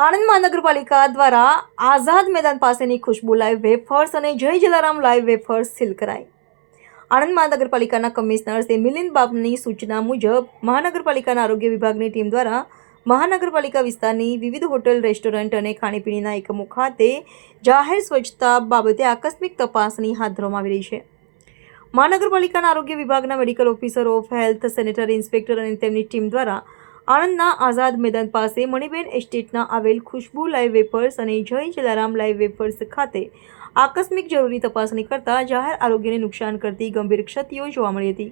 આણંદ મહાનગરપાલિકા દ્વારા આઝાદ મેદાન પાસેની ખુશ્બુ લાઈવ વેફર્સ અને જય જલારામ લાઈવ વેફર્સ સીલ કરાઈ. આણંદ મહાનગરપાલિકાના કમિશનર શ્રી મિલિંદ બાપની સૂચના મુજબ મહાનગરપાલિકાના આરોગ્ય વિભાગની ટીમ દ્વારા મહાનગરપાલિકા વિસ્તારની વિવિધ હોટલ, રેસ્ટોરન્ટ અને ખાણીપીણીના એકમો ખાતે જાહેર સ્વચ્છતા બાબતે આકસ્મિક તપાસણી હાથ ધરવામાં આવી રહી છે. મહાનગરપાલિકાના આરોગ્ય વિભાગના medical officer of health, sanitary inspector અને તેમની ટીમ દ્વારા આણંદના આઝાદ મેદાન પાસે મણિબેન એસ્ટેટના આવેલ ખુશ્બુ લાઈવ વેફર્સ અને જય જલારામ લાઈવ વેફર્સ ખાતે આકસ્મિક જરૂરી તપાસણી કરતા જાહેર આરોગ્યને નુકસાન કરતી ગંભીર ક્ષતિઓ જોવા મળી હતી.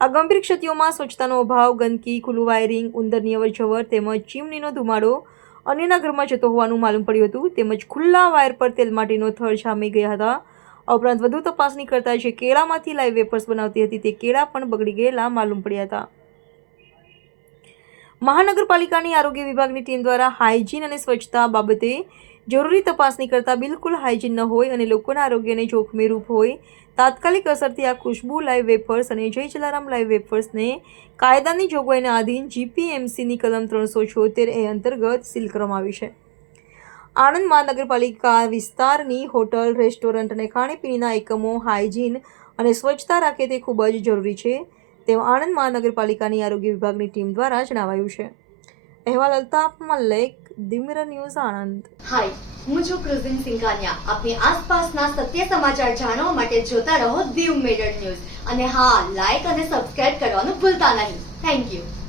આ ગંભીર ક્ષતિઓમાં સ્વચ્છતાનો અભાવ, ગંદકી, ખુલ્લું વાયરિંગ, ઉંદરની અવરજવર તેમજ ચીમનીનો ધુમાડો અન્યના ઘરમાં જતો હોવાનું માલુમ પડ્યું હતું. તેમજ ખુલ્લા વાયર પર તેલ માટીનો થર જામી ગયા હતા. આ ઉપરાંત વધુ તપાસણી કરતા જે કેળામાંથી લાઈવ વેફર્સ બનાવતી હતી તે કેળા પણ બગડી ગયેલા માલુમ પડ્યા હતા. મહાનગરપાલિકાની આરોગ્ય વિભાગની ટીમ દ્વારા હાઇજીન અને સ્વચ્છતા બાબતે જરૂરી તપાસણી કરતા બિલકુલ હાઇજીન ન હોય અને લોકોના આરોગ્યને જોખમીરૂપ હોય તાત્કાલિક અસરથી આ ખુશ્બુ લાઈવ વેફર્સ અને જય જલારામ લાઈવ વેફર્સને કાયદાની જોગવાઈના આધીન જીપીએમસીની કલમ 376 એ અંતર્ગત સીલ કરવામાં આવી છે. આણંદ મહાનગરપાલિકા વિસ્તારની હોટલ, રેસ્ટોરન્ટ અને ખાણીપીણીના એકમો હાઇજીન અને સ્વચ્છતા રાખે તે ખૂબ જ જરૂરી છે તેમ આણંદ મહાનગરપાલિકાની આરોગ્ય વિભાગની ટીમ દ્વારા જણાવાયું છે. અહેવાલ અલ્તાફ મલિક, દિમિર ન્યૂઝ, આણંદ. હાય, હું છું ક્રુઝિન સિંઘાનિયા. આપની આસપાસના સત્ય સમાચાર જાણવા માટે જોતા રહો દીવ મિરર ન્યૂઝ અને હા, લાઈક અને સબસ્ક્રાઇબ કરવાનું ભૂલતા નહીં. Thank you.